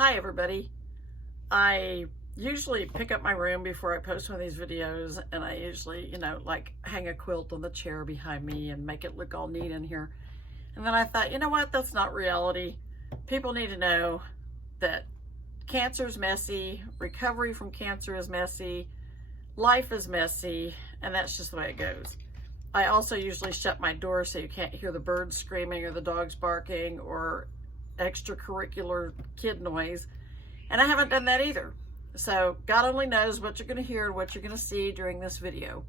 Hi everybody. I usually pick up my room before I post one of these videos, and I usually, like hang a quilt on the chair behind me and make it look all neat in here. And then I thought, you know what, that's not reality. People need to know that cancer is messy, recovery from cancer is messy, life is messy, and that's just the way it goes. I also usually shut my door so you can't hear the birds screaming or the dogs barking or extracurricular kid noise, and I haven't done that either. So God only knows what you're going to hear and what you're going to see during this video.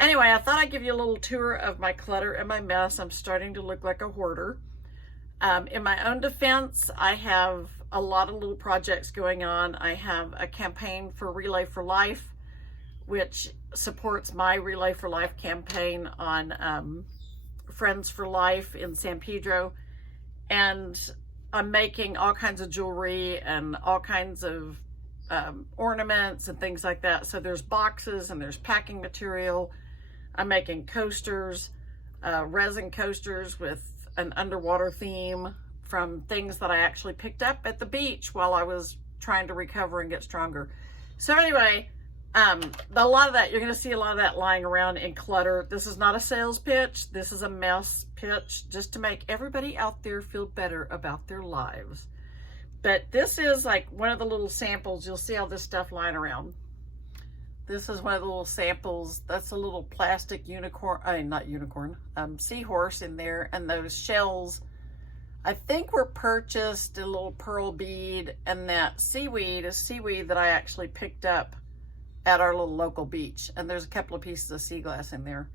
Anyway, I thought I'd give you a little tour of my clutter and my mess. I'm starting to look like a hoarder. In my own defense, I have a lot of little projects going on. I have a campaign for Relay for Life, which supports my Relay for Life campaign on Friends for Life in San Pedro. And I'm making all kinds of jewelry and all kinds of ornaments and things like that. So there's boxes and there's packing material. I'm making coasters, resin coasters with an underwater theme from things that I actually picked up at the beach while I was trying to recover and get stronger. So anyway, a lot of that, you're going to see a lot of that lying around in clutter. This is not a sales pitch. This is a mess pitch just to make everybody out there feel better about their lives. But this is like one of the little samples. You'll see all this stuff lying around. This is one of the little samples. That's a little plastic seahorse in there. And those shells, I think, were purchased, a little pearl bead, and that seaweed is seaweed that I actually picked up at our little local beach. And there's a couple of pieces of sea glass in there.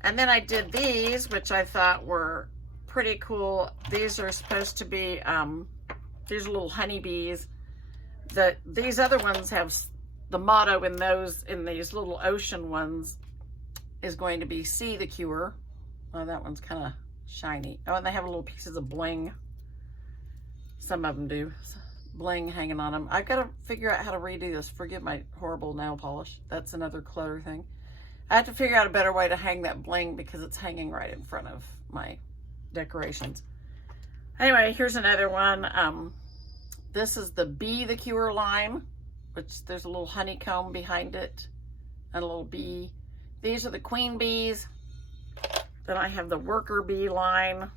And then I did these, which I thought were pretty cool. These are supposed to be, these are little honeybees. These other ones have the motto in these little ocean ones is going to be "See the Cure." Oh, that one's kind of shiny. Oh, and they have little pieces of bling. Some of them do. Bling hanging on them. I've got to figure out how to redo this. Forgive my horrible nail polish. That's another clutter thing. I have to figure out a better way to hang that bling because it's hanging right in front of my decorations. Anyway, here's another one. This is the Be the Cure line, which there's a little honeycomb behind it and a little bee. These are the queen bees. Then I have the worker bee line.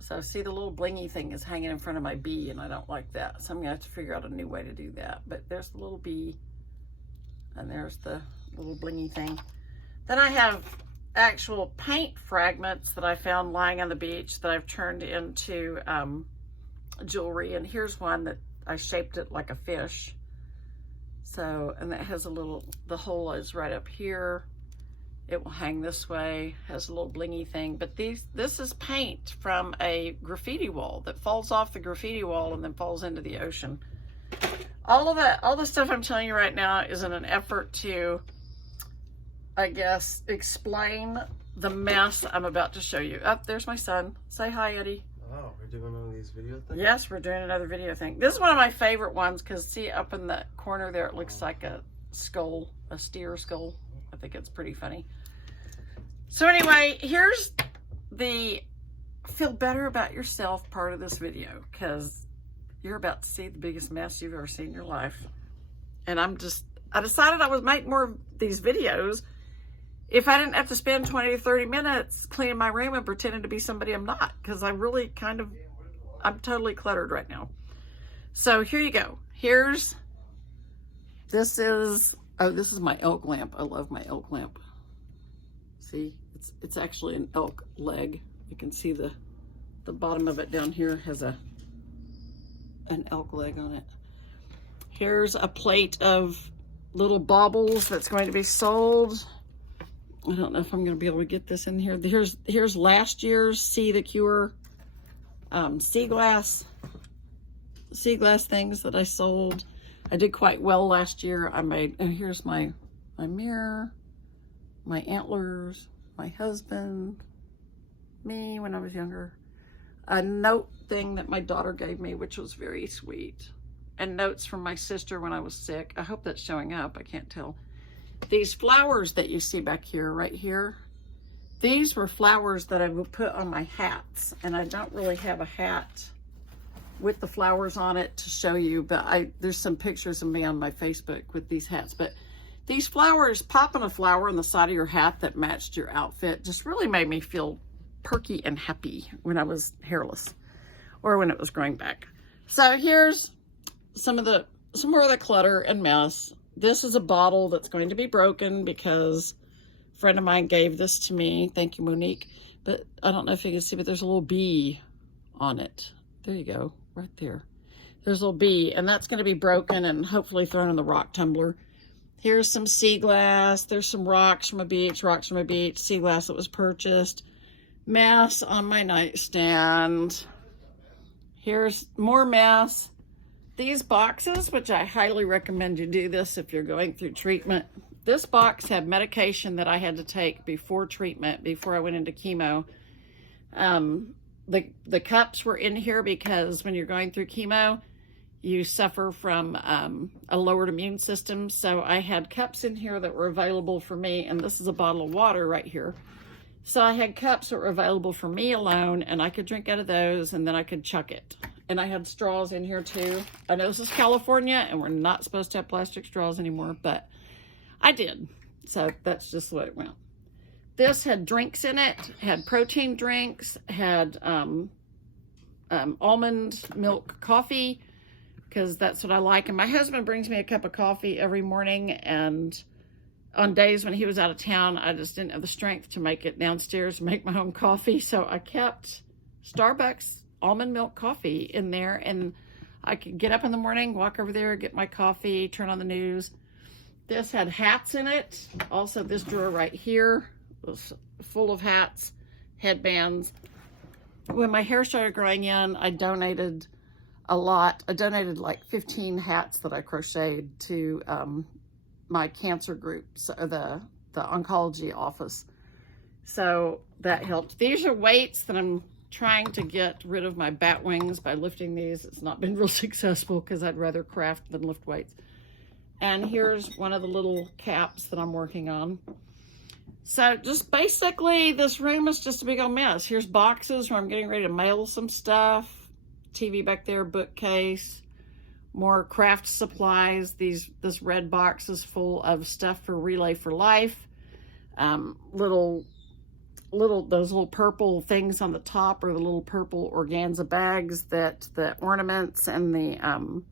So see, the little blingy thing is hanging in front of my bee, and I don't like that. So I'm gonna have to figure out a new way to do that. But there's the little bee, and there's the little blingy thing. Then I have actual paint fragments that I found lying on the beach that I've turned into jewelry. And here's one that I shaped it like a fish. So, and that has a little, the hole is right up here. It will hang this way, has a little blingy thing. But this is paint from a graffiti wall that falls off the graffiti wall and then falls into the ocean. All the stuff I'm telling you right now is in an effort to, I guess, explain the mess I'm about to show you. Oh, there's my son. Say hi, Eddie. Oh, we're doing one of these video things? Yes, we're doing another video thing. This is one of my favorite ones because see up in the corner there, it looks like a skull, a steer skull. I think it's pretty funny. So anyway, here's the feel better about yourself part of this video because you're about to see the biggest mess you've ever seen in your life. And I decided I would make more of these videos if I didn't have to spend 20 to 30 minutes cleaning my room and pretending to be somebody I'm not, because I really I'm totally cluttered right now. So here you go. This is my elk lamp. I love my elk lamp. See, it's actually an elk leg. You can see the bottom of it down here has an elk leg on it. Here's a plate of little baubles that's going to be sold. I don't know if I'm going to be able to get this in here. Here's last year's See the Cure sea glass things that I sold. I did quite well last year. Here's my mirror, my antlers, my husband, me when I was younger, a note thing that my daughter gave me, which was very sweet, and notes from my sister when I was sick. I hope that's showing up. I can't tell. These flowers that you see back here, right here, These were flowers that I would put on my hats, and I don't really have a hat with the flowers on it to show you, but there's some pictures of me on my Facebook with these hats. But these flowers, popping a flower on the side of your hat that matched your outfit just really made me feel perky and happy when I was hairless or when it was growing back. So here's some more of the clutter and mess. This is a bottle that's going to be broken because a friend of mine gave this to me. Thank you, Monique. But I don't know if you can see, but there's a little bee on it. There you go, right there. There's a little bee, and that's going to be broken and hopefully thrown in the rock tumbler. Here's some sea glass. There's some rocks from a beach, sea glass that was purchased. Mess on my nightstand. Here's more mess. These boxes, which I highly recommend you do this if you're going through treatment. This box had medication that I had to take before treatment, before I went into chemo. The cups were in here because when you're going through chemo, you suffer from a lowered immune system. So I had cups in here that were available for me, and this is a bottle of water right here. So I had cups that were available for me alone, and I could drink out of those, and then I could chuck it. And I had straws in here too. I know this is California, and we're not supposed to have plastic straws anymore, but I did. So that's just the way it went. This had drinks in it, had protein drinks, had almond milk coffee, because that's what I like. And my husband brings me a cup of coffee every morning, and on days when he was out of town, I just didn't have the strength to make it downstairs and make my own coffee. So I kept Starbucks almond milk coffee in there, and I could get up in the morning, walk over there, get my coffee, turn on the news. This had hats in it. Also, this drawer right here was full of hats, headbands. When my hair started growing in, I donated a lot. I donated like 15 hats that I crocheted to my cancer group, so the oncology office. So that helped. These are weights that I'm trying to get rid of my bat wings by lifting these. It's not been real successful because I'd rather craft than lift weights. And here's one of the little caps that I'm working on. So just basically, this room is just a big old mess. Here's boxes where I'm getting ready to mail some stuff. TV back there, bookcase, more craft supplies. This red box is full of stuff for Relay for Life. Those little purple things on the top are the little purple organza bags that the ornaments and the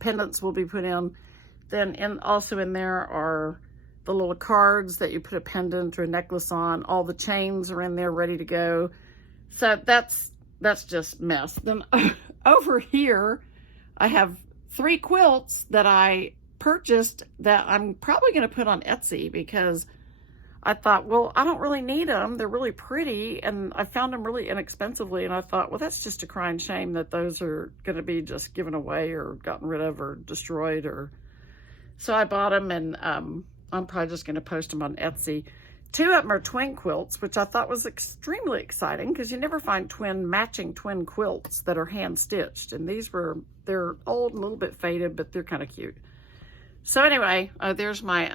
pendants will be put in. Then also in there are the little cards that you put a pendant or a necklace on. All the chains are in there ready to go. So that's just mess. Then over here, I have 3 quilts that I purchased that I'm probably going to put on Etsy because I thought, well, I don't really need them. They're really pretty, and I found them really inexpensively, and I thought, well, that's just a crying shame that those are going to be just given away or gotten rid of or destroyed. So I bought them, and I'm probably just going to post them on Etsy. 2 of them are twin quilts, which I thought was extremely exciting because you never find matching twin quilts that are hand-stitched. And they're old and a little bit faded, but they're kind of cute. So anyway, there's my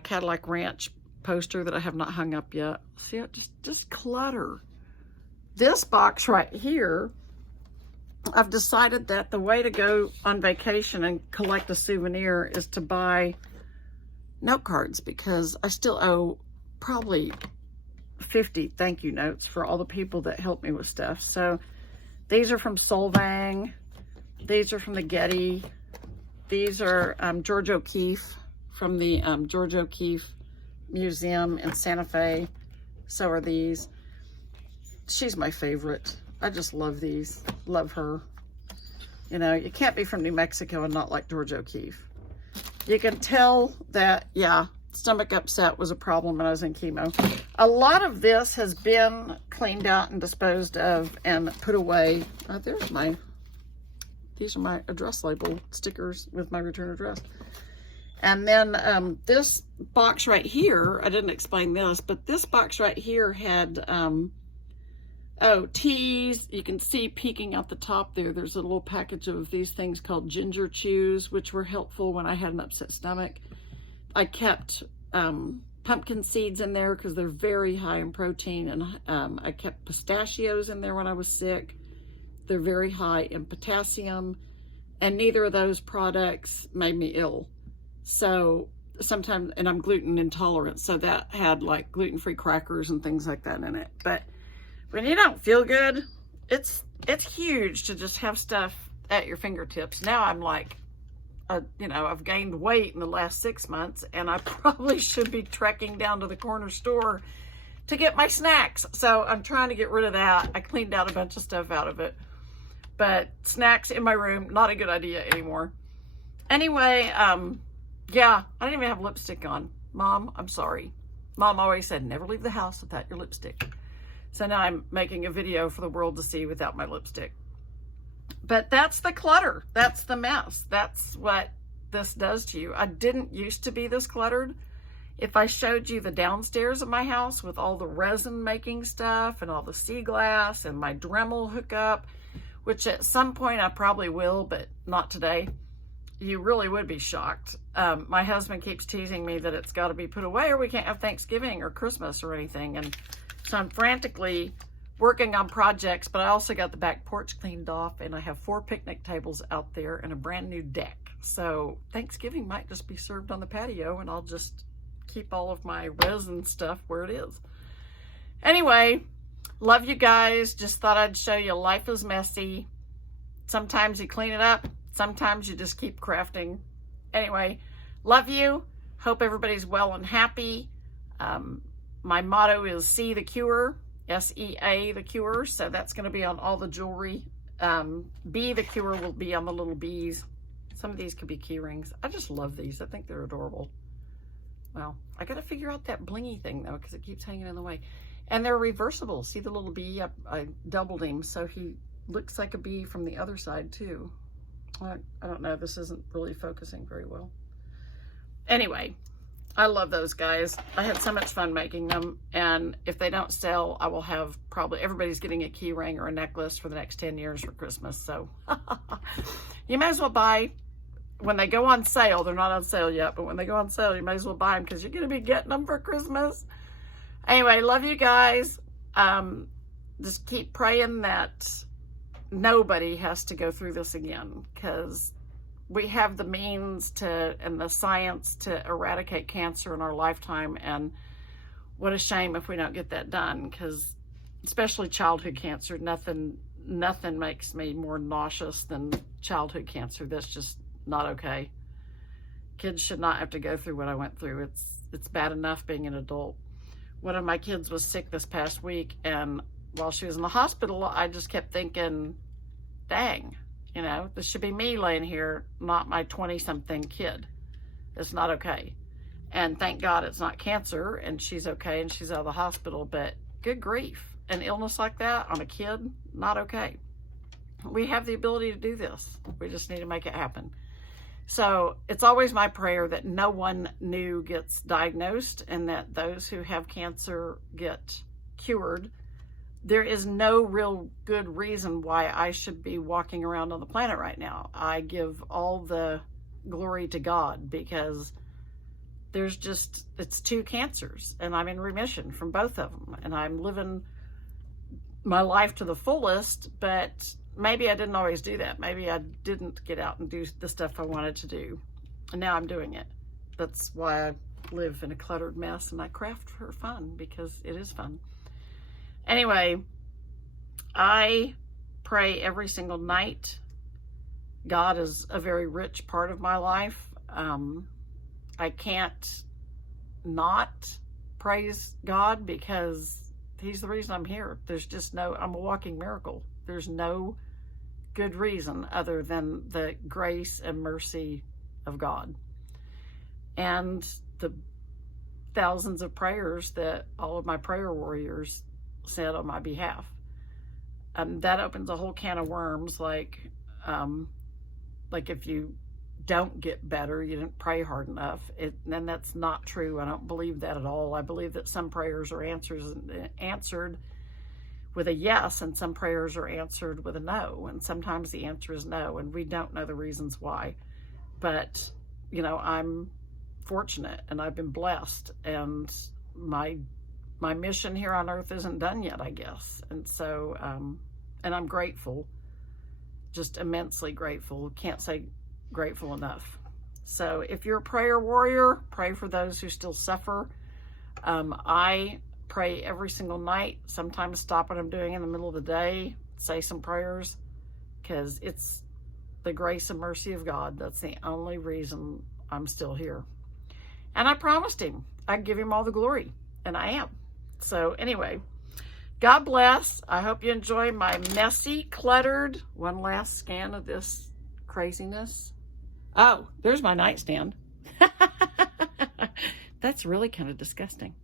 Cadillac Ranch poster that I have not hung up yet. See, just clutter. This box right here, I've decided that the way to go on vacation and collect a souvenir is to buy note cards, because I still owe probably 50 thank you notes for all the people that helped me with stuff. So these are from Solvang. These are from the Getty. These are George O'Keeffe from the George O'Keeffe Museum in Santa Fe. So are these. She's my favorite. I just love these. Love her. You know, you can't be from New Mexico and not like George O'Keeffe. You can tell that, yeah, stomach upset was a problem when I was in chemo. A lot of this has been cleaned out and disposed of and put away. These are my address label stickers with my return address. And then this box right here, I didn't explain this, but this box right here had, teas. You can see peeking out the top there, there's a little package of these things called ginger chews, which were helpful when I had an upset stomach. I kept pumpkin seeds in there because they're very high in protein, and I kept pistachios in there when I was sick. They're very high in potassium, and neither of those products made me ill. So sometimes, and I'm gluten intolerant, so that had like gluten-free crackers and things like that in it. But when you don't feel good, it's huge to just have stuff at your fingertips. Now I'm like, you know, I've gained weight in the last 6 months, and I probably should be trekking down to the corner store to get my snacks. So I'm trying to get rid of that. I cleaned out a bunch of stuff out of it. But snacks in my room, not a good idea anymore. Anyway, yeah, I didn't even have lipstick on. Mom, I'm sorry. Mom always said, never leave the house without your lipstick. So now I'm making a video for the world to see without my lipstick. But that's the clutter. That's the mess. That's what this does to you. I didn't used to be this cluttered. If I showed you the downstairs of my house with all the resin making stuff and all the sea glass and my Dremel hookup, which at some point I probably will, but not today, you really would be shocked. My husband keeps teasing me that it's got to be put away or we can't have Thanksgiving or Christmas or anything. And so I'm frantically working on projects, but I also got the back porch cleaned off, and I have 4 picnic tables out there and a brand new deck. So Thanksgiving might just be served on the patio, and I'll just keep all of my resin stuff where it is. Anyway, love you guys. Just thought I'd show you life is messy. Sometimes you clean it up. Sometimes you just keep crafting. Anyway, love you. Hope everybody's well and happy. My motto is See the Cure, SEA the Cure. So that's going to be on all the jewelry. Be the Cure will be on the little bees. Some of these could be key rings. I just love these. I think they're adorable. Well, I got to figure out that blingy thing though, because it keeps hanging in the way. And they're reversible. See the little bee? I doubled him so he looks like a bee from the other side too. I don't know. This isn't really focusing very well. Anyway, I love those guys. I had so much fun making them. And if they don't sell, I will have probably everybody's getting a key ring or a necklace for the next 10 years for Christmas. So you might as well buy when they go on sale. They're not on sale yet, but when they go on sale, you might as well buy them because you're going to be getting them for Christmas. Anyway, love you guys. Just keep praying that nobody has to go through this again, because we have the means to and the science to eradicate cancer in our lifetime, and what a shame if we don't get that done, because especially childhood cancer, nothing makes me more nauseous than childhood cancer. That's just not okay. Kids should not have to go through what I went through. It's bad enough being an adult. One of my kids was sick this past week, and while she was in the hospital, I just kept thinking, dang, you know, this should be me laying here, not my 20-something kid. It's not okay. And thank God it's not cancer, and she's okay, and she's out of the hospital, but good grief. An illness like that on a kid, not okay. We have the ability to do this. We just need to make it happen. So it's always my prayer that no one new gets diagnosed and that those who have cancer get cured. There is no real good reason why I should be walking around on the planet right now. I give all the glory to God, because there's just, it's 2 cancers and I'm in remission from both of them, and I'm living my life to the fullest. But maybe I didn't always do that. Maybe I didn't get out and do the stuff I wanted to do, and now I'm doing it. That's why I live in a cluttered mess, and I craft for fun, because it is fun. Anyway, I pray every single night. God is a very rich part of my life. I can't not praise God, because he's the reason I'm here. There's just I'm a walking miracle. There's no good reason other than the grace and mercy of God and the thousands of prayers that all of my prayer warriors said on my behalf. That opens a whole can of worms, like if you don't get better, you didn't pray hard enough. And that's not true. I don't believe that at all. I believe that some prayers are answered with a yes, and some prayers are answered with a no, and sometimes the answer is no, and we don't know the reasons why. But you know, I'm fortunate and I've been blessed, and my mission here on earth isn't done yet, I guess. And so and I'm grateful just immensely grateful. Can't say grateful enough. So if you're a prayer warrior, pray for those who still suffer. I pray every single night, sometimes stop what I'm doing in the middle of the day, say some prayers, because it's the grace and mercy of God. That's the only reason I'm still here. And I promised him I'd give him all the glory, and I am. So anyway, God bless. I hope you enjoy my messy, cluttered, one last scan of this craziness. Oh, there's my nightstand. That's really kind of disgusting.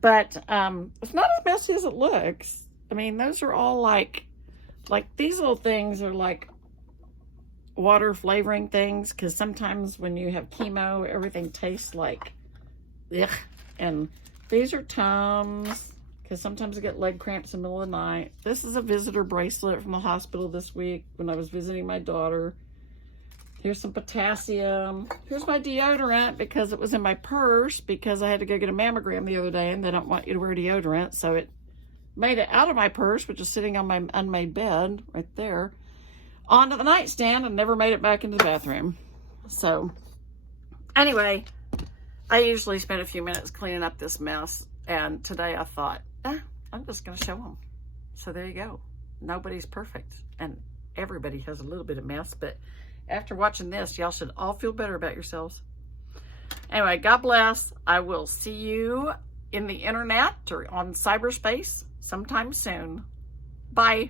But it's not as messy as it looks. I mean, those are all like these little things are like water flavoring things, because sometimes when you have chemo, everything tastes like ugh. And these are Tums, because sometimes I get leg cramps in the middle of the night. This is a visitor bracelet from the hospital this week when I was visiting my daughter. Here's some potassium. Here's my deodorant, because it was in my purse, because I had to go get a mammogram the other day and they don't want you to wear deodorant. So it made it out of my purse, which is sitting on my unmade bed right there, onto the nightstand, and never made it back into the bathroom. So anyway, I usually spend a few minutes cleaning up this mess. And today I thought, I'm just going to show them. So there you go. Nobody's perfect. And everybody has a little bit of mess, but after watching this, y'all should all feel better about yourselves. Anyway, God bless. I will see you in the internet or on cyberspace sometime soon. Bye.